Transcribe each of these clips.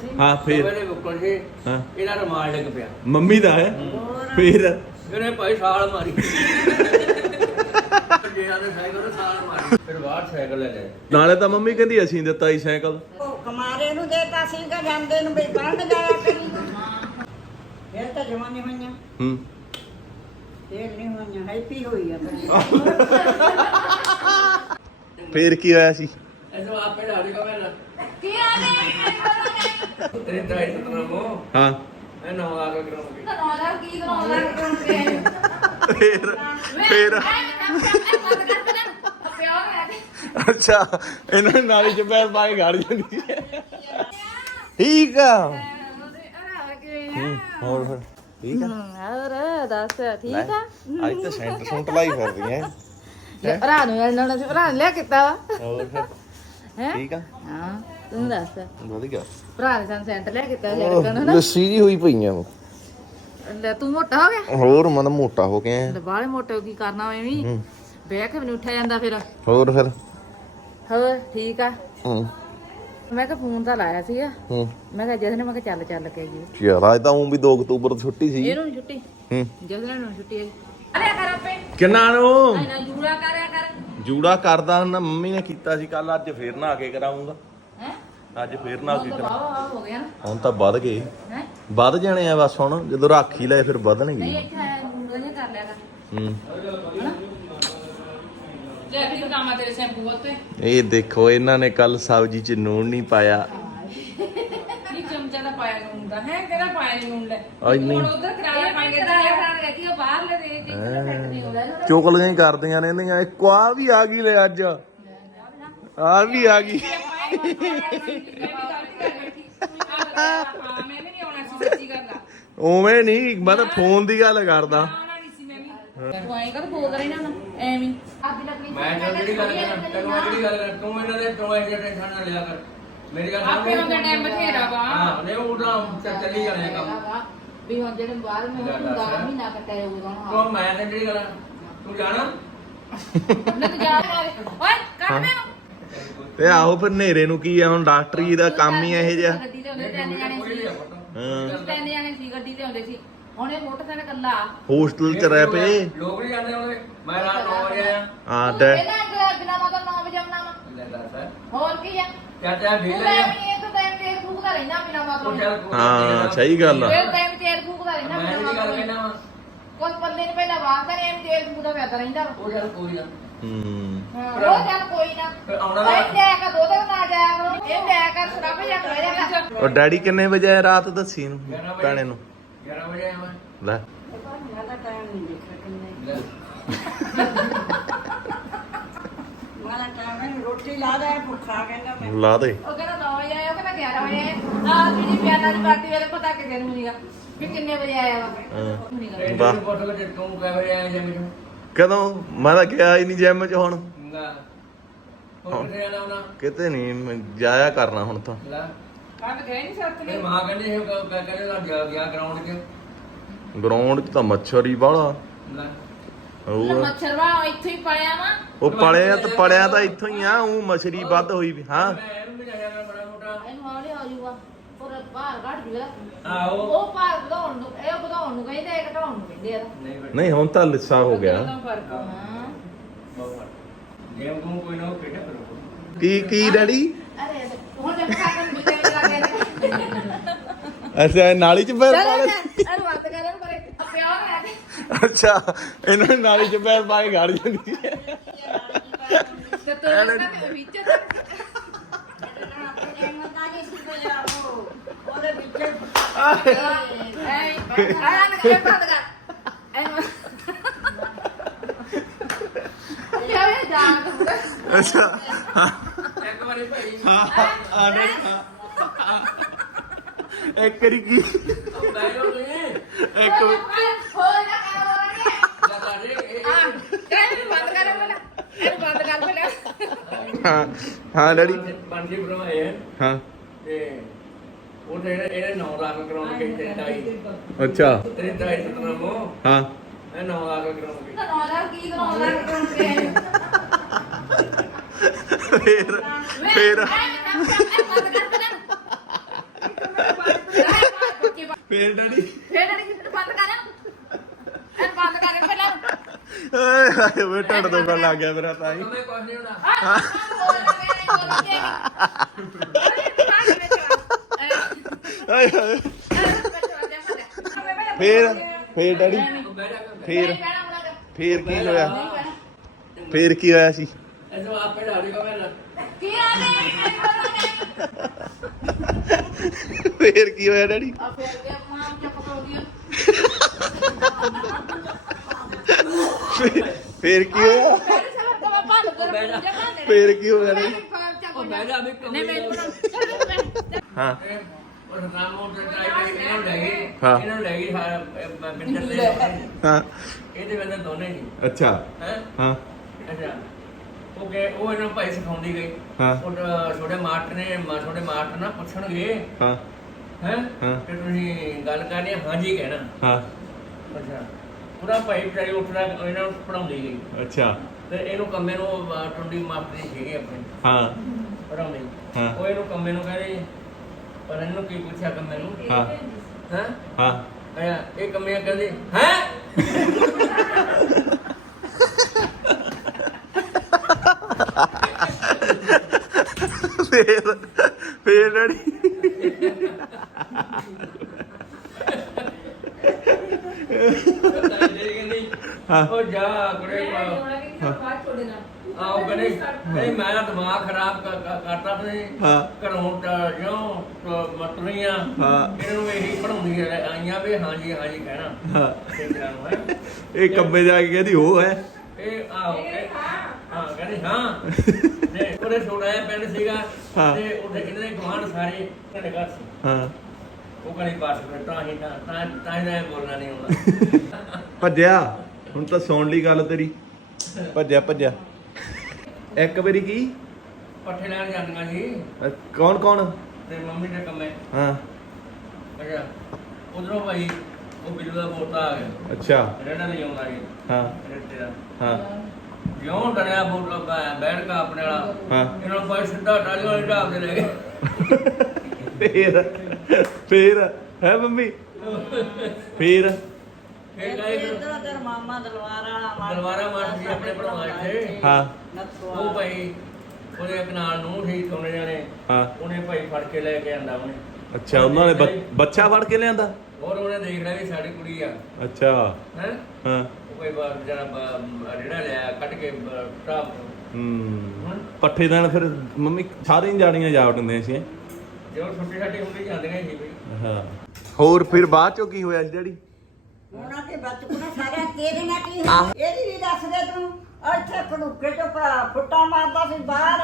ਹਾਂ ਫੇਰ ਮੇਰੇ ਬੁੱਕਲ ਸੀ ਹਾਂ ਇਹਦਾ ਰਮਾਲ ਡਿੱਗ ਪਿਆ ਮੰਮੀ ਦਾ ਹੈ ਫੇਰ ਇਹਨੇ ਭਾਈ ਸਾਲ ਮਾਰੀ ਜਿਹੜਾ ਦੇ ਸਾਈਕਲ ਤੇ ਸਾਲ ਮਾਰੀ ਫਿਰ ਬਾਹਰ ਸਾਈਕਲ ਲੈ ਲਿਆ ਨਾਲੇ ਤਾਂ ਮੰਮੀ ਕਹਿੰਦੀ ਅਸੀਂ ਦਿੱਤਾ ਹੀ ਸਾਈਕਲ ਉਹ ਕਮਾਰੇ ਨੂੰ ਦੇਤਾ ਸੀਗਾ ਜਾਂਦੇ ਨੂੰ ਵੀ ਬੰਦ ਜਾਇਆ ਕਰੀ ਫਿਰ ਤਾਂ ਜਵਾਨੀ ਹੋਈਆਂ ਹੂੰ ਫੇਰ ਨਹੀਂ ਹੋਈਆਂ ਹੈਪੀ ਹੋਈ ਆ ਫੇਰ ਕੀ ਹੋਇਆ ਸੀ ਐਸੋ ਆਪੇ ਲਾ ਦੇਗਾ ਮੈਂ ਕੀ ਆਨੇ ਤੇਰੇ ਤਾਈ ਸਤਨਾ ਮੋ ਹਾਂ ਮੈਂ ਨਾ ਆ ਕੇ ਕਰਾਉਂਗੀ ਕਰਾਉਣਾ ਕੀ ਕਰਾਉਣਾ ਫੇਰ ਪਿਆਰ ਹੈ ਅੱਛਾ ਇਹਨਾਂ ਨੇ ਨਾਲੀ ਚ ਪੈਰ ਪਾ ਕੇ ਗੜ ਜਾਂਦੀ ਹੈ ਠੀਕ ਆ ਹੋਰ ਫਿਰ ਠੀਕ ਆ ਹੋਰ ਦੱਸ ਠੀਕ ਆ ਅੱਜ ਤਾਂ ਸੈਂਟਰ ਸੁੰਟ ਲਾਈ ਫਿਰਦੀਆਂ ਭਰਾ ਨੂੰ ਇਹਨਾਂ ਨੇ ਭਰਾ ਨੇ ਲਿਆ ਕੀਤਾ ਹੋਰ ਫਿਰ ਹੈ ਠੀਕ ਆ ਹਾਂ ਤੂੰ ਦੱਸ ਵਧੀਆ ਭਰਾ ਨੇ ਸਾਨੂੰ ਸੈਂਟਰ ਲਿਆ ਕੀਤਾ ਲੜਕਣ ਨਾ ਲੱਸੀ ਜੀ ਹੋਈ ਪਈਆਂ ਲੈ ਤੂੰ ਮੋਟਾ ਹੋ ਗਿਆ ਹੋਰ ਮਨ ਮੋਟਾ ਹੋ ਗਿਆ ਲੈ ਬਾਹਲੇ ਮੋਟੇ ਹੋ ਕੀ ਕਰਨਾ ਐਵੇਂ ਹੂੰ ਬਹਿ ਕੇ ਵੀ ਨਹੀਂ ਉੱਠਿਆ ਜਾਂਦਾ ਫਿਰ ਹੋਰ ਫਿਰ ਹੋਰ ਠੀਕ ਆ ਹੂੰ ਮੈਂ ਕਿਹਾ ਫੋਨ ਤਾਂ ਲਾਇਆ ਸੀਗਾ ਹੂੰ ਮੈਂ ਕਿਹਾ ਜਸਨੇ ਮੈਂ ਕਿਹਾ ਚੱਲ ਕੇ ਆਈਏ ਯਾਰ ਅੱਜ ਤਾਂ ਉਹ ਵੀ 2 ਅਕਤੂਬਰ ਤੋਂ ਛੁੱਟੀ ਸੀ ਇਹਨੂੰ ਨੀ ਛੁੱਟੀ ਹੂੰ ਜਸਨੇ ਨੂੰ ਨੀ ਛੁੱਟੀ ਹੈਗੀ ਅਰੇ ਕਰ ਆਪੇ ਕਿੰਨਾ ਨੂੰ ਇਹਨਾਂ ਜੂੜਾ ਕਰਿਆ ਕਰ ਜੂੜਾ ਕਰਦਾ ਨਾ ਮੰਮੀ ਨੇ ਕੀਤਾ ਸੀ ਕੱਲ ਅੱਜ ਫੇਰ ਨਾ ਆ ਕੇ ਕਰਾਉਂਗਾ ਹੈ ਅੱਜ ਫੇਰ ਨਾ ਆ ਕੇ ਕਰਾਂ ਵਾਹ ਹੋ ਗਿਆ ਨਾ ਹੁਣ ਤਾਂ ਵੱਧ ਗਏ ਹੈ ਵੱਧ ਜਾਣੇ ਆ ਬਸ ਹੁਣ ਜਦੋਂ ਰਾਖੀ ਲਏ ਫਿਰ ਵਧਣਗੇ ਨਹੀਂ ਇੱਥੇ ਆਇਆ ਜੂੜਾ ਜਿਹਾ ਕਰ ਲਿਆ ਕਰ ਹੂੰ ਲੈ ਫਿਰ ਕੰਮ ਆ ਤੇਰੇ ਸ਼ੈਂਪੂ ਉੱਤੇ ਇਹ ਦੇਖੋ ਇਹਨਾਂ ਨੇ ਕੱਲ ਸਬਜ਼ੀ 'ਚ ਨੂਣ ਨਹੀਂ ਪਾਇਆ ਨਹੀਂ ਚਮਚਾ ਦਾ ਪਾਇਆ ਨੂਨ ਦਾ ਹੈ ਕਿਹੜਾ ਪਾਇਆ ਨੀ ਨੂਨ ਲੈ ਅੱਜ ਨਹੀਂ ਹੁਣ ਉਧਰ ਕਿਰਾਇਆ ਪਾਏਗਾ ਤਾਂ ਆਇਆ ਸਾਰ ਕਿ ਉਹ ਬਾਹਰ ਲੈ ਦੇ ਫੈਕਟ ਨਹੀਂ ਹੁੰਦਾ ਇਹਨੂੰ ਚੁਗਲੀਆਂ ਹੀ ਕਰਦੀਆਂ ਰਹਿੰਦੀਆਂ ਇੱਕ ਆ ਵੀ ਆ ਗਈ ਲੈ ਅੱਜ ਆ ਵੀ ਆ ਗਈ ਹਾਂ ਮੈਂ ਵੀ ਨਹੀਂ ਆਉਣਾ ਸੀ ਸੱਚੀ ਗੱਲ ਆ ਉਵੇਂ ਨਹੀਂ ਮੈਂ ਤਾਂ ਫੋਨ ਦੀ ਗੱਲ ਕਰਦਾ ਆਉਣਾ ਨਹੀਂ ਸੀ ਮੈਂ ਵੀ ਤੂੰ ਐਂ ਕਦ ਬੋਲਦਾ ਰਹਿਣਾ ਨਾ ਐਵੇਂ ਆਪਦੀ ਲੱਕੜੀ ਮੈਂ ਜਿਹੜੀ ਗੱਲ ਕਰਾਂ ਤੈਨੂੰ ਮੈਂ ਜਿਹੜੀ ਗੱਲ ਕਰਾਂ ਤੂੰ ਇਹਨਾਂ ਦੇ ਤੋਂ ਇਹ ਟੈਨਸ਼ਨ ਨਾ ਲਿਆ ਕਰ ਮੇਰੀ ਗੱਲ ਆਪੇ ਹੁੰਦਾ ਟਾਈਮ ਬਥੇਰਾ ਵਾ ਹਾਂ ਨਹੀਂ ਉਹਦਾ ਚੱਲੀ ਜਾਣੇ ਕੰਮ ਵੀ ਹੁਣ ਜਿਹੜੇ ਬਾਹਰ ਨੂੰ ਹੁੰਦਾ ਮਹੀਨਾ ਕੱਟਿਆ ਜਾਊਗਾ ਤੂੰ ਮੈਂ ਤੇ ਜਿਹੜੀ ਗੱਲ ਤੂੰ ਜਾਣਾ ਨਾ ਤੂੰ ਜਾ ਓਏ ਕੱਟ ਮੈਨੂੰ ਤੇ ਆਹੋ ਫਿਰ ਹਨੇਰੇ ਨੂੰ ਕੀ ਆ ਹੁਣ ਡਾਕਟਰੀ ਦਾ ਕੰਮ ਹੀ ਇਹੋ ਜਿਹਾ ਗੱਡੀ ਤੇ ਹੁੰਦੇ ਤਿੰਨ ਜਾਣੇ ਸੀ ਹਾਂ ਤਿੰਨ ਜਾਣੇ ਸੀ ਗੱਡੀ ਤੇ ਹੁੰਦੇ ਸੀ ਹੁਣ ਇਹ ਮੋਟਰਸਾਈਕਲ ਕੱਲਾ ਹੋਸਟਲ 'ਚ ਰਹਿ ਪਏ ਲੋਕ ਨਹੀਂ ਜਾਂਦੇ ਉਹਦੇ ਮੈਂ ਰਾਤ 9 ਵਜੇ ਆਇਆ ਹਾਂ ਤੂੰ ਡੈ ਪਹਿਲਾਂ ਇੱਕ ਬਿਨਾ ਮਤਲਬ 9 ਵਜੇ ਆਉਣਾ ਵਾ ਲੈ ਦੱਸ ਹੋਰ ਕੀ ਆ ਚਾਚਾ ਵੀ ਤੂੰ ਲੈ ਐਵੇਂ ਇਹ ਤਾਂ ਟਾਈਮ ਤੇ ਫੂਕਦਾ ਰਹਿਣਾ ਬਿਨਾ ਮਤਲਬ ਹਾਂ ਸਹੀ ਗੱਲ ਆ ਇਹ ਟਾਈਮ ਤੇ ਫੂਕਦਾ ਰਹਿਣਾ ਮੈਂ ਬਿਨਾ ਇਹ ਗੱਲ ਮਤਲਬ ਕਹਿਣਾ ਵਾ ਕੋਈ ਪੱਲੇ ਨੇ ਪਹਿਲਾਂ ਵਾਸਤਾ ਨੇ ਐਵੇਂ ਤੇਲ ਫੂਕਦਾ ਫਿਰਦਾ ਰਹਿੰਦਾ ਵਾ। ਉਹ ਚੱਲ ਕੋਈ ਨਾ ਹੂੰ ਉਹ ਚੱਲ ਕੋਈ ਨਾ ਫਿਰ ਆਉਣਾ ਇਹ ਲੈ ਕੇ ਦੋ ਤੱਕ ਨਾ ਜਾਇਆ ਕਰੋ ਇਹ ਲੈ ਕੇ ਸਰਾਪੇ ਜਾ ਕੇ ਰਹਿ ਜਾਗਾ ਉਹ ਡੈਡੀ ਕਿੰਨੇ ਵਜੇ ਆਏ ਰਾਤ ਦੱਸੀ ਨੂੰ ਭੈਣੇ ਨੂੰ 11 ਵਜੇ ਆਇਆ ਮੈਂ ਲੈ ਮੈਂ ਤਾਂ ਟਾਈਮ ਨਹੀਂ ਦੇਖਿਆ ਕਿੰਨੇ ਲੈ ਮੈਂ ਤਾਂ ਟਾਈਮ ਨਹੀਂ ਰੋਟੀ ਲਾ ਦੇ ਭੁੱਖਾ ਕਹਿੰਦਾ ਮੈਂ ਲਾ ਦੇ ਉਹ ਕਹਿੰਦਾ 9 ਵਜੇ ਆਇਆ ਉਹ ਕਹਿੰਦਾ 11 ਵਜੇ ਆਇਆ ਆ ਜਿਹੜੀ ਪਿਆਨਾ ਦੀ ਪਾਰਟੀ ਵਾਲੇ ਪਤਾ ਕਿਤੇ ਨੂੰ ਨਹੀਂਗਾ ਵੀ ਕਿੰਨੇ ਵਜੇ ਆਇਆ ਵਾ ਨਹੀਂਗਾ ਇਹ ਵਾਹ। ਪੁੱਛ ਕੇ ਤੂੰ ਕਹਿ ਵਜੇ ਆਇਆ ਜੰਮੀ ਤੂੰ ਕਦੋਂ ਮੈਂ ਤਾਂ ਗਿਆ ਹੀ ਨਹੀਂ ਜਿਮ 'ਚ ਹੁਣ ਨਾ ਹੁਣ ਕਿੱਥੇ ਜਾਣਾ ਉਹਨਾਂ ਕਿਤੇ ਨਹੀਂ ਮੈਂ ਜਾਇਆ ਕਰਨਾ ਹੁਣ ਤਾਂ ਲੈ ਕੱਲ ਗਏ ਨਹੀਂ ਸੱਤ ਫਿਰ ਮਾਂ ਕਹਿੰਦੀ ਸੀ ਕਹਿੰਦੇ ਨਾ ਗਿਆ ਗਰਾਊਂਡ 'ਚ ਗਰਾਊਂਡ 'ਚ ਤਾਂ ਮੱਛਰ ਹੀ ਬਾਹਲਾ ਲੈ ਹੋਰ ਮੱਛਰਵਾ ਇੱਥੇ ਹੀ ਪੜਿਆ ਵਾ ਉਹ ਪੜਿਆ ਤਾਂ ਇੱਥੋਂ ਹੀ ਆ ਉਹ ਮਛਰੀ ਵੱਧ ਹੋਈ ਵੀ ਹਾਂ ਮੈਂ ਇਹਨੂੰ ਵੀ ਜਾਇਆ ਕਰ ਬੜਾ ਮੋਟਾ ਇਹਨੂੰ ਹੌਲੀ ਹੋ ਜਾਊਗਾ ਪਰ ਬਾਹਰ ਕੱਢ ਜੂਗਾ ਆਹੋ ਉਹ ਭਾਰ ਵਧਾਉਣ ਨੂੰ ਇਹ ਵਧਾਉਣ ਨੂੰ ਕਹਿੰਦੇ ਇਹ ਘਟਾਉਣ ਨੂੰ ਕਹਿੰਦੇ ਆ ਨਹੀਂ ਬੇਟਾ ਨਹੀਂ ਹੁਣ ਤਾਂ ਲਿੱਸਾ ਹੋ ਗਿਆ ਫਰਕ ਹਾਂ ਗੇਮ ਨੂੰ ਕੋਈ ਨਾ ਖੇਡਿਆ ਕਰੋ ਕੀ ਡੈਡੀ ਅਰੇ ਹੁਣ ਜਦ ਕਾਕਨ ਬਿਲੇ ਲੱਗੇ ਨੇ ਅੱਛਾ ਇਹ ਨਾਲੀ 'ਚ ਪੈਰ ਪਾ ਚੱਲ ਲਏ ਅਰੇ ਬਾਤ ਕਰਨ ਪਰੇ ਪਿਆਰ ਹੈ ਅੱਛਾ ਇਹਨਾਂ ਨੇ ਨਾਲੀ 'ਚ ਪੈਰ ਪਾ ਕੇ ਗੜ ਜਾਂਦੀ ਹੈ ਤੇ ਤੂੰ ਇਹਦੇ ਵਿੱਚ ਉਹਦੇ ਵਿੱਚ ਆਇਆ ਨਾ ਇਹ ਬੰਦ ਕਰ ਯਾਰ ਇਹ ਜਾਨ ਤੂੰ ਅੱਛਾ ਇੱਕ ਵਾਰੀ ਭਾਈ ਆ ਨੇ ਇੱਕ ਕਰੀ ਕੀ ਉਹ ਬੈ ਲੋ ਤੁਸੀਂ ਇੱਕ ਹੋਰ ਨਾ ਕਰ ਲੈ ਤੁਹਾਡੇ ਇਹ ਆ ਇਹਨੂੰ ਬੰਦ ਕਰ ਪਹਿਲਾਂ ਇਹਨੂੰ ਬੰਦ ਕਰ ਪਹਿਲਾਂ ਹਾਂ ਹਾਂ ਡੈਡੀ ਪੰਜੀ ਬਣਵਾਏ ਆ ਹਾਂ ਤੇ ਉਹ ਤੇ ਇਹਨੇ 9 ਲੱਖ ਕਰਾਉਣ ਕੇ ਤੇ ਢਾਈ ਅੱਛਾ ਤੇਰੇ ਢਾਈ ਸਤਨਾ ਮੋ ਹਾਂ ਇਹ 9 ਲੱਖ ਕਰਾਉਣ ਕੇ ਨੌਲਾ ਕੀ ਕਰਾਉਂਦਾ ਕਿਉਂ ਫੇਰ ਬੰਦ ਕਰ ਪਹਿਲਾਂ ਫੇਰ ਡੈਡੀ ਫੇਰ ਡੈਡੀ ਕਿਤੇ ਬੰਦ ਕਰ ਇਹ ਬੰਦ ਕਰ ਪਹਿਲਾਂ ਓਏ ਹਾਏ ਵੇ ਢੱਡ ਤੋਂ ਗੱਲ ਲੱਗ ਗਿਆ ਮੇਰਾ ਤਾਂ ਹੀ ਮੈਂ ਕੁਝ ਨਹੀਂ ਹੋਣਾ ਹਾਏ ਹਾਏ ਫੇਰ ਡੈਡੀ ਫੇਰ ਕੀ ਹੋਇਆ ਫੇਰ ਕੀ ਹੋਇਆ ਸੀ ਐਸੋ ਆਪੇ ਢਾੜੀ ਕੋ ਮੈਂ ਕੀ ਆ ਫੇਰ ਕੀ ਹੋਇਆ ਡੈਡੀ ਆ ਫੇਰ ਕੇ ਮਾਂ ਚੱਪ ਕਰੋਦੀਆਂ ਫੇਰ ਕੀ ਹੋਇਆ ਮੇਰੇ ਸਾਲਾ ਤਾਂ ਭੰਨ ਕਰ ਫੇਰ ਕੀ ਹੋਇਆ ਡੈਡੀ ਬਹਿ ਜਾ ਵੀ ਨਹੀਂ ਮੈਂ ਹਾਂ ਉਹ ਰਾਮੋ ਤੇ ਟਾਈ ਇਹਨਾਂ ਨੂੰ ਲੈ ਗਈ ਹਾਂ। ਇਹਨਾਂ ਨੂੰ ਲੈ ਗਈ ਬਿੰਦਰ ਦੇ ਹਾਂ ਇਹਦੇ ਬੰਦੇ ਦੋਨੇ ਨਹੀਂ ਅੱਛਾ ਹੈ ਹਾਂ ਅੱਛਾ ਉਹ ਇਹਨਾਂ ਨੂੰ ਭਾਈ ਸਿਖਾਉਂਦੀ ਗਈ ਹਾਂ। ਉਹ ਛੋਟੇ ਮਾਸਟਰ ਨਾ ਪੁੱਛਣਗੇ ਹਾਂ ਹੈ ਹਾਂ। ਕਿ ਤੁਸੀਂ ਗੱਲ ਕਰਨੀ ਹੈ ਹਾਂਜੀ ਕਹਿਣਾ ਹਾਂ ਅੱਛਾ ਪੂਰਾ ਭਾਈ ਵਿਚਾਰੀ ਉੱਠਦਾ ਇਹਨਾਂ ਨੂੰ ਪੜਾਉਂਦੀ ਗਈ ਅੱਛਾ ਤੇ ਇਹਨੂੰ ਕੰਮੇ ਨੂੰ ਟੁੰਡੀ ਮਾਸਟਰ ਸੀਗੇ ਆਪਣੇ ਹਾਂ ਪੜਾਉਂਦੇ ਹਾਂ। ਉਹ ਇਹਨੂੰ ਕੰਮੇ ਨੂੰ ਕਹਿੰਦੇ ਪਰ ਇਹਨੂੰ ਕੀ ਪੁੱਛਿਆ ਕੰਮੇ ਨੂੰ ਹਾਂ ਹੈ ਹਾਂ ਆਇਆ ਇਹ ਕੰਮੇ ਕਹਿੰਦੇ ਹੈ ਫੇਰ ਡੈਡੀ ਹਾਂ। ਉਹ ਜਾ ਕੁੜੇ ਆਹ ਕਹਿੰਦੇ ਮੈਂ ਦਿਮਾਗ ਖਰਾਬ ਕਰਤਾ ਤੁਸੀਂ ਹਾਂ। ਘਰੋਂ ਜਿਉਂ ਮਤਰੀਆਂ ਹਾਂ। ਇਹਨਾਂ ਨੂੰ ਇਹੀ ਪੜਾਉਂਦੀਆਂ ਆਈਆਂ ਵੀ ਹਾਂਜੀ ਹਾਂਜੀ ਕਹਿਣਾ ਹਾਂ ਟੀਚਰਾਂ ਨੂੰ ਹੈ ਇਹ ਕੰਬੇ ਜਾ ਕੇ ਕਹਿੰਦੀ ਉਹ ਹੈ ਇਹ ਆਹੋ ਹਾਂ ਕਹਿੰਦੇ ਹਾਂ ਤੇ ਉਹਦੇ ਛੋਟਾ ਜਿਹਾ ਪਿੰਡ ਸੀਗਾ ਹਾਂ। ਤੇ ਉਹਦੇ ਇਹਨਾਂ ਦੇ ਗੁਆਂਢ ਸਾਰੇ ਸਾਡੇ ਘਰ ਸੀ ਹਾਂ ਉਹ ਕਹਿੰਦੀ ਬਸ ਫਿਰ ਤਾਂ ਹੀ ਬੋਲਣਾ ਨਹੀਂ ਆਉਂਦਾ ਭੱਜਿਆ ਹੁਣ ਤਾਂ ਸੁਣ ਲਈ ਗੱਲ ਤੇਰੀ ਭੱਜਿਆ ਇੱਕ ਵਾਰੀ ਕੀ ਪੱਠੇ ਲੈਣ ਜਾਂਦੀਆਂ ਸੀ ਕੌਣ ਕੌਣ ਤੇ ਮੰਮੀ ਦੇ ਕੰਮੇ ਹਾਂ ਅੱਛਾ ਉਧਰੋਂ ਭਾਈ ਉਹ ਬਿੱਲੂ ਦਾ ਪੋਤਾ ਆ ਗਿਆ ਅੱਛਾ ਰੇੜਾ ਨਹੀਂ ਆਉਂਦਾ ਜੀ ਹਾਂ ਰੇਟੇ ਦਾ ਹਾਂ ਜਿਉਂ ਡਰਿਆ ਬੋਲ ਬੈਠ ਕਾ ਆਪਣੇ ਵਾਲਾ ਹਾਂ ਇਹਨਾਂ ਨੂੰ ਭਾਈ ਸਿੱਧਾ ਟਾਲੀ ਵਾਲੀ ਢਾਬ ਦੇ ਲੈ ਗਏ ਫੇਰ ਹੈ ਮੰਮੀ ਫੇਰ ਇਹ ਕਹੇ ਇਧਰੋਂ ਤੇਰਾ ਮਾਮਾ ਦਲਵਾਰਾ ਮਾਰ ਸੀ ਆਪਣੇ ਭਰਾਵਾਂ ਇੱਥੇ ਹਾਂ ਉਹ ਭਾਈ ਉਹਦੇ ਇੱਕ ਨਾਲ ਨੂੰ ਸੀ ਸੋਨੇ ਜਾਣੇ ਹਾਂ ਉਹਨੇ ਭਾਈ ਫੜ ਕੇ ਲੈ ਕੇ ਆਂਦਾ ਉਹਨੇ ਅੱਛਾ ਉਹਨਾਂ ਨੇ ਬੱਚਾ ਫੜ ਕੇ ਲਿਆਂਦਾ ਹੋਰ ਉਹਨੇ ਦੇਖ ਲਿਆ ਵੀ ਸਾਡੀ ਕੁੜੀ ਆ ਅੱਛਾ ਹੈ ਹਾਂ ਉਹ ਕੋਈ ਬਾਰ ਜਿਹੜਾ ਰੇੜਾ ਲਿਆ ਕੱਢ ਕੇ ਟਾਪ ਪੱਠੇ ਦੇਣ ਫਿਰ ਮੰਮੀ ਸਾਰੇ ਹੀ ਜਾਣੀਆਂ ਜਾ ਵਟਦੇ ਸੀ ਜਦੋਂ ਛੁੱਟੀ ਛਾਟੀ ਹੁੰਦੀ ਜਾਂਦੀਆਂ ਸੀ ਬਈ ਹਾਂ ਹੋਰ ਫਿਰ ਬਾਅਦ ਚੋਂ ਕੀ ਹੋਇਆ ਸੀ ਡੈਡੀ ਉਹਨਾਂ ਦੇ ਬਚਪਨਾ ਸਾਰਾ ਤੇਰੇ ਨਾਲ ਕੀ ਹੋਇਆ ਇਹਦੀ ਵੀ ਦੱਸ ਦੇ ਤੂੰ ਇੱਥੇ ਕੜੂਕੇ ਚੋਂ ਫੁੱਟਾ ਮਾਰਦਾ ਸੀ ਬਾਹਰ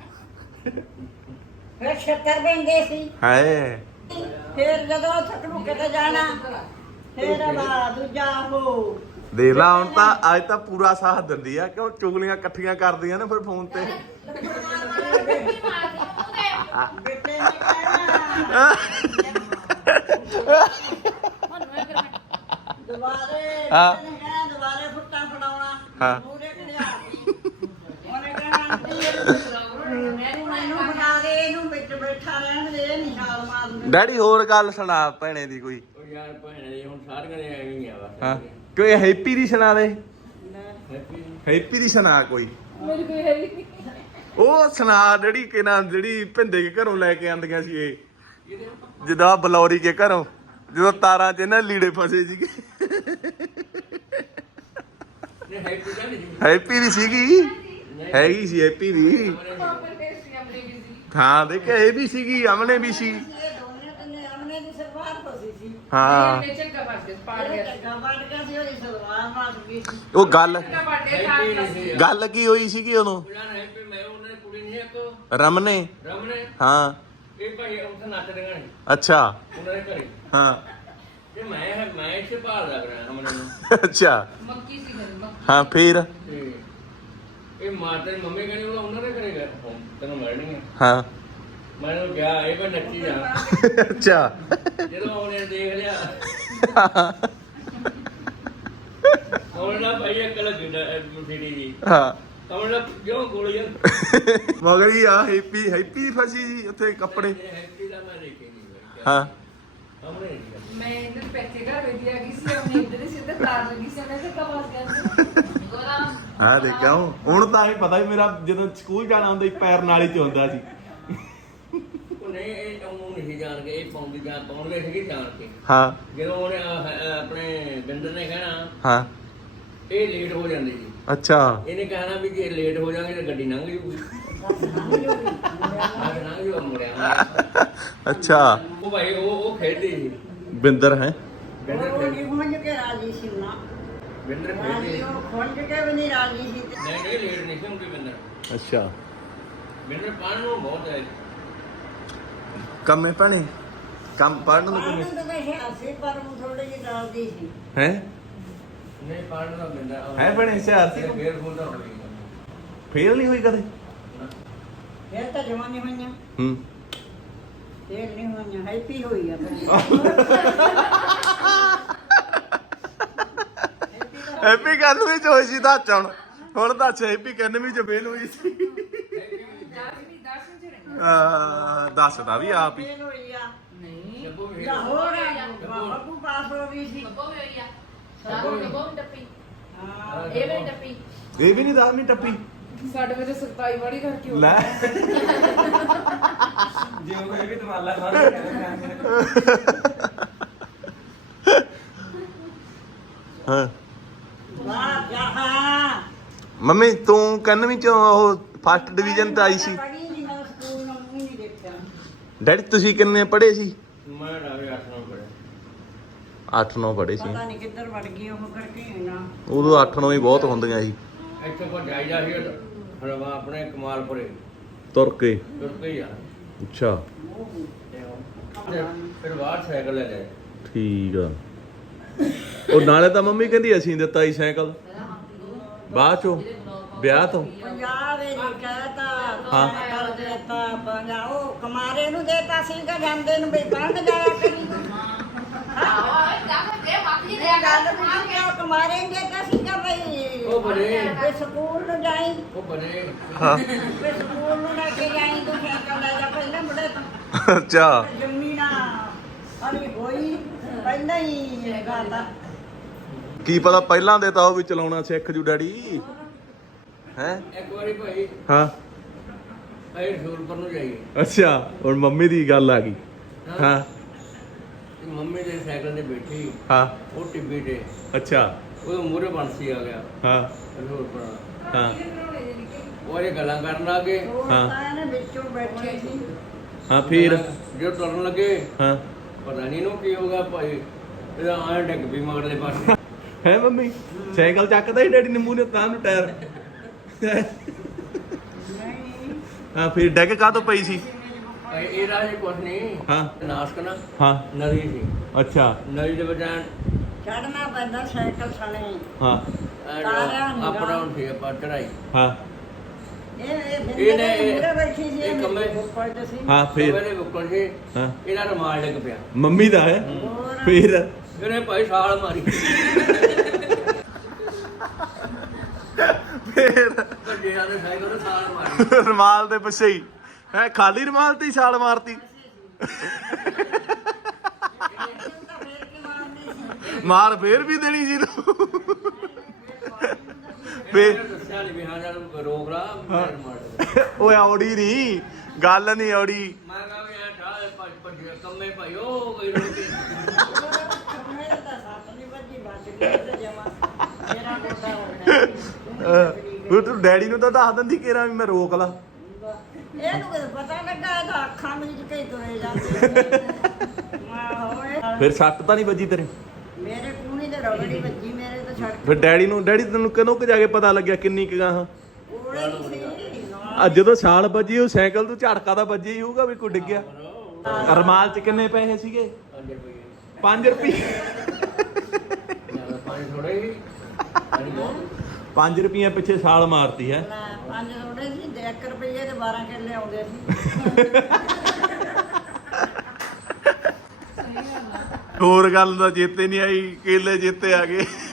ਫਿਰ ਛੱਤਰ ਬੈਂਦੇ ਸੀ ਹਾਏ ਫਿਰ ਜਦੋਂ ਉੱਥੇ ਕੜੂਕੇ ਤੇ ਜਾਣਾ ਫਿਰ ਦੂਜਾ ਉਹ ਦੇਖ ਲਾ ਹੁਣ ਤਾਂ ਅੱਜ ਤਾਂ ਪੂਰਾ ਸਾਥ ਦਿੰਦੀ ਆ ਕਿਉਂ ਚੁਗਲੀਆਂ ਇਕੱਠੀਆਂ ਕਰਦੀਆਂ ਨੇ ਫਿਰ ਫੋਨ ਤੇ ਬੇਟੇ ਨੇ ਕਹਿਣਾ ਦੁਬਾਰੇ ਹਾਂ। ਦੁਬਾਰੇ ਫੁੱਟਾ ਫੜਾਉਣਾ ਹਾਂ। ਮੂਰੇ ਖੜਿਆ ਉਹਨੇ ਕਹਿਣਾ ਆਂਟੀ ਮੈਨੂੰ ਬਣਾ ਦੇ ਇਹਨੂੰ ਵਿੱਚ ਬੈਠਾ ਰਹਿਣ ਦੇ ਇਹ ਨਹੀਂ ਛਾਲ ਮਾਰਦੇ ਡੈਡੀ ਹੋਰ ਗੱਲ ਸੁਣਾ ਭੈਣੇ ਦੀ ਕੋਈ ਉਹ ਯਾਰ ਭੈਣੇ ਦੀ ਹੁਣ ਸਾਰੀਆਂ ਦੇ ਐਵੇਂ ਹੀ ਆ ਬਸ ਹਾਂ ਕੋਈ ਹੈਪੀ ਦੀ ਸੁਣਾ ਦੇ ਹੈਪੀ ਹੈਪੀ ਦੀ ਸੁਣਾ ਕੋਈ ਮੇਰੀ ਕੋਈ ਹੈ ਨਹੀਂ ਉਹ ਸੁਣਾ ਜਿਹੜੀ ਕਿ ਨਾ ਜਿਹੜੀ ਭਿੰਦੇ ਕੇ ਘਰੋਂ ਲੈ ਕੇ ਆਂਦੀਆਂ ਸੀ ਇਹ ਜਿੱਦਾਂ ਬਲੌਰੀ ਕੇ ਘਰੋਂ ਜਦੋਂ ਤਾਰਾਂ 'ਚ ਇਹਨਾਂ ਲੀੜੇ ਫਸੇ ਸੀਗੇ ਨੇ ਹੈਪੀ ਦਾ ਨਹੀਂ ਹੈਪੀ ਦੀ ਸੀਗੀ ਹੈਗੀ ਸੀ ਹੈਪੀ ਦੀ ਹਾਂ ਦੇਖਿਆ ਇਹ ਵੀ ਸੀਗੀ ਅਮਨੇ ਵੀ ਸੀ ਇਹ ਦੋਨੇ ਤੰਨੇ ਅਮਨੇ ਦੀ ਸਲਵਾਰ ਫਸੀ ਸੀ ਹਾਂ ਨੇ ਚੱਕਾ ਪਾੜ ਗਿਆ ਧੱਗਾ ਵੱਢ ਗਿਆ ਸੀ ਉਹਦੀ ਸਲਵਾਰ ਮਾਰ ਗਈ ਸੀ ਉਹ ਗੱਲ ਚੱਕਾ ਪਾੜੇ ਸਾਥ ਗੱਲ ਕੀ ਹੋਈ ਸੀਗੀ ਉਦੋਂ ਉਹਨਾਂ ਹੈਪੀ ਮੈਂ ਉਹਨਾਂ ਦੀ ਕੁੜੀ ਨਹੀਂ ਇੱਕ ਰਮਨੇ ਰਮਨੇ ਹਾਂ ਇਹ ਭਾਈ ਉੱਥੇ ਨੱਚਦੇ ਗਾਣੇ ਅੱਛਾ ਉਹਨਾਂ ਦੇ ਘਰੇ ਹਾਂ ਤੇ ਮੈਂ ਇੱਥੇ ਭਾਲ ਲੱਗ ਰਿਹਾ ਅਮਨ ਨੂੰ ਅੱਛਾ ਮੱਕੀ ਸੀ ਘਰ ਮੱਕੀ ਹਾਂ ਫੇਰ ਤੇ ਇਹ ਮਾਤਾ ਦੀ ਮੰਮੀ ਕਹਿੰਦੀ ਉਹ ਉਹਨਾਂ ਦੇ ਘਰੇ ਗਿਆ ਤੈਨੂੰ ਮਿਲਣੀ ਹੈ ਹਾਂ ਮੈਂ ਉਹ ਗਿਆ ਇਹ ਕੋਈ ਨੱਚੀ ਜਾ ਅੱਛਾ ਜਦੋਂ ਉਹਨੇ ਦੇਖ ਲਿਆ ਉਹਨਾਂ ਭਾਈ ਇੱਕ ਲੱਗੀ ਮੁਸੀੜੀ ਜੀ ਹਾਂ ਉਹਨਾਂ ਕਿਉਂ ਗੋਲੀਆਂ ਮਗਰ ਹੀ ਆ ਹੈਪੀ ਦੀ ਫਸੀ ਸੀ ਉੱਥੇ ਕੱਪੜੇ ਹੈਪੀ ਦਾ ਮੈਂ ਦੇਖੇ ਨਹੀਂ ਹਾਂ ਸਾਹਮਣੇ ਨਹੀਂ ਗਿਆ। ਮੈਂ ਇਹਨਾਂ ਪੈਸੇ ਘਰ ਵੇਦੀ ਆ ਗਈ ਸੀ ਉਹਨੇ ਇੱਧਰ ਹੀ ਸਿੱਧਾ ਤਾਰ ਲੱਗੀ ਸੀ ਉਹਨੇ ਤੇ ਕਮਾਸ ਗਿਆ ਗੋਰਾ ਹਾਂ ਦੇਖਿਆ ਹੁਣ ਤਾਂ ਇਹ ਪਤਾ ਹੀ ਮੇਰਾ ਜਦੋਂ ਸਕੂਲ ਜਾਣਾ ਹੁੰਦਾ ਸੀ ਪੈਰ ਨਾਲੀ ਚ ਹੁੰਦਾ ਸੀ ਉਹ ਨਹੀਂ ਇਹ ਉਹਨੂੰ ਨਹੀਂ ਜਾਣ ਕੇ ਇਹ ਪਾਉਂਦੀ ਜਾਂ ਪਾਉਂਦੇ ਸੀਗੇ ਜਾਣ ਕੇ ਹਾਂ ਜਦੋਂ ਉਹਨੇ ਆਪਣੇ ਬਿੰਦਰ ਨੇ ਕਹਿਣਾ ਹਾਂ ਇਹ ਲੇਟ ਹੋ ਜਾਂਦੇ ਜੀ ਅੱਛਾ ਇਹਨੇ ਕਹਿਣਾ ਵੀ ਜੇ ਲੇਟ ਹੋ ਜਾਵਾਂਗੇ ਤਾਂ ਗੱਡੀ ਲੰਘ ਜੂਗੀ ਲੰਘ ਜੂਗਾ ਮੁੜਿਆ ਅੱਛਾ ਉਹ ਭਾਈ ਉਹ ਖੇਡਦੇ ਸੀ ਬਿੰਦਰ ਹੈ ਬਿੰਦਰ ਉਹ ਖੇਡਦੇ ਨਹੀਂ ਖੁੰਝ ਕੇ ਰਾਜੀ ਸੀ ਨਾ ਬਿੰਦਰ ਖੇਡਦੇ ਰਾਜੀ ਸੀ। ਉਹ ਖੁੰਝ ਕੇ ਵੀ ਨਹੀਂ ਰਾਜੀ ਸੀ ਤੇ ਨਹੀਂ ਨਹੀਂ ਲੇਟ ਨਹੀਂ ਸੀ ਹੁੰਦੀ ਬਿੰਦਰ ਅੱਛਾ ਬਿੰਦਰ ਪੜ੍ਹਨ ਨੂੰ ਬਹੁਤ ਹੈ ਕੰਮੇ ਭੈਣੇ ਕੰਮ ਪੜਨ ਨੂੰ ਆਹ ਕਿਵੇਂ ਤਾਂ ਵੈਸੇ ਅਸੀਂ ਪਰ ਉਹ ਥੋੜੀ ਜਿਹੀ ਡਰਦੀ ਸੀ ਹੈ ਨਹੀਂ ਪੜ੍ਹਨ ਦਾ ਬਿੰਦਰ ਹੈ ਭੈਣੇ ਹੁਸ਼ਿਆਰ ਸੀ ਤੂੰ? ਫੇਰ ਬੋਲਦਾ ਹੋਵੇਗਾ ਫੇਲ ਨਹੀਂ ਹੋਈ ਕਦੇ ਫਿਰ ਤਾਂ ਜਵਾਨੀ ਹੋਈਆਂ ਹੂੰ ਫੇਰ ਨਹੀਂ ਹੋਈਆਂ ਹੈਪੀ ਹੋਈ ਆ ਹੈਪੀ ਗੱਲ ਵੀ ਹੋਈ ਸੀ ਦੱਸ ਹੁਣ ਦੱਸ ਹੈਪੀ ਕਹਿੰਦੇ ਵੀ ਚ ਫੇਲ ਹੋਈ ਸੀ 10 ਦਾ ਵੀ ਆਪ ਹੀ ਫੇਲ ਹੋਈ ਆ ਨਹੀਂ ਜੱਬੂ ਵੀ ਜਾਂ ਹੋਰ ਬੱਬੂ ਪਾਸ ਹੋ ਗਈ ਸੀ ਬੱਬੋ ਵੀ ਹੋਈ ਆ ਸਾਰੋਂ ਬੱਬੋ ਵੀ ਟੱਪੀ ਹਾਂ ਇਹ ਵੀ ਟੱਪੀ ਇਹ ਵੀ ਨਹੀਂ 10 ਨਹੀਂ ਟੱਪੀ ਸਾਡੇ ਵਿੱਚ 27 ਵਾਲੀ ਕਰਕੇ ਲੈ ਜੇ ਉਹ ਇਹ ਵੀ ਤਮਾਲਾ ਖਾ ਹਾਂ ਵਾਹ ਜਹਾ ਮੰਮੀ ਤੂੰ ਕੰਨਵੀਂ ਚੋਂ ਉਹ ਫਸਟ ਡਿਵੀਜ਼ਨ ਤੇ ਆਈ ਸੀ ਪੜ੍ਹੀ ਨਹੀਂ ਮੈਂ ਸਕੂਲ ਨੂੰ ਵੀ ਨਹੀਂ ਦੇਖਿਆ ਡੈਡੀ ਤੁਸੀਂ ਕਿੰਨੇ ਪੜ੍ਹੇ ਸੀ ਮੈਂ ਡਾਵੇ 8 ਨਾਲ ਪੜਿਆ 8-9 ਪੜ੍ਹੇ ਸੀ ਪਤਾ ਨਹੀਂ ਕਿੱਧਰ ਵੜ ਗਈ ਉਹ ਕਰਕੇ ਨਾ ਉਦੋਂ 8-9 ਹੀ ਬਹੁਤ ਹੁੰਦੀਆਂ ਸੀ ਇੱਥੇ ਕੋ ਜਾਈਦਾ ਸੀ ਹਲਵਾ ਆਪਣੇ ਕਮਾਲਪੁਰੇ ਤੁਰ ਕੇ ਤੁਰ ਕੇ ਯਾਰ ਅੱਛਾ ਫਿਰ ਬਾਹਰ ਸਾਈਕਲ ਲੈ ਲਏ ਠੀਕ ਆ ਉਹ ਨਾਲੇ ਤਾਂ ਮੰਮੀ ਕਹਿੰਦੀ ਅਸੀਂ ਦਿੱਤਾ ਸੀ ਸਾਈਕਲ ਬਾਅਦ ਚੋਂ ਵਿਆਹ ਤੋਂ ਪੰਜਾਬ ਇਹ ਕਹਤਾ ਹਾਂ। ਕਰ ਦੇਤਾ ਬੰਗਾਓ ਕਮਾਰੇ ਨੂੰ ਦੇਤਾ ਸੀਗਾ ਜਾਂਦੇ ਨੂੰ ਵੀ ਬੰਦ ਜਾਇਆ ਕਰੀ ਇਹ ਗੱਲ ਪੁੱਛੀ ਕਿ ਉਹ ਕਮਾਰੇ ਨੂੰ ਦੇਤਾ ਸੀਗਾ ਬਈ ਉਹ ਬਣੇ ਵੀ ਸਕੂਲ ਨੂੰ ਜਾਈ ਉਹ ਬਣੇ ਹਾਂ ਵੀ ਸਕੂਲ ਨੂੰ ਲੈ ਕੇ ਜਾਈ ਤੂੰ ਸਾਈਕਲ ਲੈ ਜਾ ਪਹਿਲਾਂ ਮੁੰਡੇ ਤੋਂ ਅੱਛਾ ਜ਼ਮੀਨਾ ਅਰੇ ਹੋਈ ਪਹਿਲਾਂ ਹੀ ਗਾਤਾ ਕੀ ਪਤਾ ਪਹਿਲਾਂ ਦੇ ਤਾਂ ਉਹ ਵੀ ਚਲਾਉਣਾ ਸਿੱਖ ਜੂ ਡੈਡੀ ਹੈ ਇੱਕ ਵਾਰੀ ਭਾਈ ਹਾਂ ਅਸੀਂ ਰਸੂਲਪੁਰ ਨੂੰ ਜਾਈਏ ਅੱਛਾ ਹੁਣ ਮੰਮੀ ਦੀ ਗੱਲ ਆ ਗਈ ਹਾਂ ਤੇ ਮੰਮੀ ਦੇ ਸਾਈਕਲ ਤੇ ਬੈਠੀ ਹਾਂ ਉਹ ਟਿੱਬੀ ਤੇ ਅੱਛਾ ਉਹ ਮੂਹਰੇ ਬੰਸੀ ਆ ਗਿਆ ਹਾਂ ਰਸੂਲਪੁਰ ਹਾਂ ਉਹ ਇਹ ਗੱਲਾਂ ਕਰਨ ਲੱਗੇ ਉਹ ਹਾਂ। ਤਾਂ ਇਹਨੇ ਵਿੱਚੋਂ ਬੈਠੇ ਸੀ ਹਾਂ ਫਿਰ ਜੋ ਤੁਰਨ ਲੱਗੇ ਹਾਂ ਪਤਾ ਨਹੀਂ ਇਹਨੂੰ ਕੀ ਹੋਗਾ ਭਾਈ ਇਹਦਾ ਆਇਆ ਡਿੱਗ ਵੀ ਮਗਰਲੇ ਪਾਸੇ ਹੈ ਮੰਮੀ ਸਾਈਕਲ ਚੱਕਦਾ ਹੀ ਡੈਡੀ ਨੇ ਮੂੰਹ ਨੇ ਤਾਂ ਨੂੰ ਟਾਇਰ ਨਹੀਂ ਹਾਂ ਫਿਰ ਡੈਗ ਕਾਹ ਤੋਂ ਪਈ ਸੀ ਭਾਈ ਇਹ ਰਾਜੇ ਕੁਛ ਨਹੀਂ ਹਾਂ ਨਾਸਕ ਨਾ ਹਾਂ ਨਦੀ ਸੀ ਅੱਛਾ ਨਦੀ ਦੇ ਵਿੱਚ ਚੜਨਾ ਪੈਂਦਾ ਸਾਈਕਲ ਸਣੇ ਹਾਂ ਤਾਰਿਆਂ ਨੀ ਅਪ ਗਾ। ਡਾਊਨ ਸੀ ਆਪਾਂ ਚੜਾਈ ਹਾਂ ਇਹ ਬਿੰਦੇ ਇਹਨੇ- ਦੇ ਮੂਹਰੇ ਬੈਠੀ ਸੀ ਇਹ ਕੰਮੇ- ਉੱਪਰ ਸੀ ਹਾਂ ਫਿਰ ਮੇਰੇ ਬੁੱਕਲ ਸੀ ਹਾਂ ਇਹਦਾ ਰਮਾਲ ਡਿੱਗ ਪਿਆ ਮੰਮੀ ਦਾ ਹੈ ਹੋਰ ਫਿਰ ਇਹਨੇ ਭਾਈ ਛਾਲ ਮਾਰੀ ਫਿਰ ਭੱਜੇ ਆਦੇ ਸਾਈਕਲ ਤੇ ਛਾਲ ਮਾਰੀ ਰਮਾਲ ਦੇ ਪਿੱਛੇ ਹੀ ਹੈ ਖਾਲੀ ਰਮਾਲ ਤੇ ਹੀ ਛਾਲ ਮਾਰਤੀ ਮਾਰ ਫੇਰ ਵੀ ਦੇਣੀ ਜੀ ਨੂੰ ਫੇਰ ਇਹਨੇ ਦੱਸਿਆ ਨਹੀਂ ਵੀ ਹਾਂ ਜਦ ਰੋਕ ਲਾ ਮੈਂ ਮਾਰ ਓਏ ਔੜੀ ਨਹੀਂ ਗੱਲ ਨਹੀਂ ਔੜੀ ਮੈਂ ਕਹਾਂ ਵੀ ਐ ਠਾਲ ਭੱਜੇ ਕੰਮੇ ਭਾਈ ਉਹ ਗਈ ਰੋਕੇ ਮੇਰੇ ਤਾਂ ਸੱਤ ਨਹੀਂ ਵੱਜੀ ਬਚ ਗਈ ਤੇ ਜਮਾ ਮੇਰਾ ਮੋਟਾ ਹੋ ਉਹ ਤੂੰ ਡੈਡੀ ਨੂੰ ਤਾਂ ਦੱਸ ਦਿੰਦੀ ਕਿਹੜਾ ਵੀ ਮੈਂ ਰੋਕ ਲਾ ਇਹਨੂੰ ਕਿਤੇ ਪਤਾ ਲੱਗਾ ਇਹਦਾ ਅੱਖਾਂ ਵਿੱਚ ਕਈ ਤੁਰੇ ਜਾਂਦੇ ਹੋਏ ਫਿਰ ਸੱਟ ਤਾਂ ਨਹੀਂ ਵੱਜੀ ਤੇਰੇ ਮੇਰੇ ਕੂਣੀ ਤੇ ਰਗੜੀ ਵੱਜੀ ਮੇਰੇ ਤਾਂ ਛੱਡ ਫਿਰ ਡੈਡੀ ਤੈਨੂੰ ਕਦੋਂ ਕਿ ਜਾ ਕੇ ਪਤਾ ਲੱਗਿਆ ਕਿੰਨੀ ਕੁ ਗਾਹਾਂ ਕੋਲੇ ਹੀ ਸੀ ਆ ਜਦੋਂ ਛਾਲ ਵੱਜੀ ਉਹ ਸਾਈਕਲ ਤੋਂ ਝਟਕਾ ਤਾਂ ਵੱਜਿਆ ਹੀ ਹੋਊਗਾ ਵੀ ਕੋਈ ਡਿੱਗਿਆ ਰਮਾਲ ਚ ਕਿੰਨੇ ਪੈਸੇ ਸੀਗੇ 5 ਰੁਪਏ ਜਿਆਦਾ ਪਾਣੀ ਥੋੜੇ ਹੀ ਪਾਣੀ ਬਹੁਤ 5 ਰੁਪਏ ਪਿੱਛੇ ਛਾਲ ਮਾਰਤੀ ਹੈ ਪੰਜ ਥੋੜੇ ਸੀ 1 ਰੁਪਏ ਦੇ 12 ਕਿੱਲੇ ਆਉਂਦੇ ਸੀ ਹੋਰ ਗੱਲ ਤਾਂ ਚੇਤੇ ਨਹੀਂ ਆਈ ਕੇਲੇ ਚੇਤੇ ਆ ਗਏ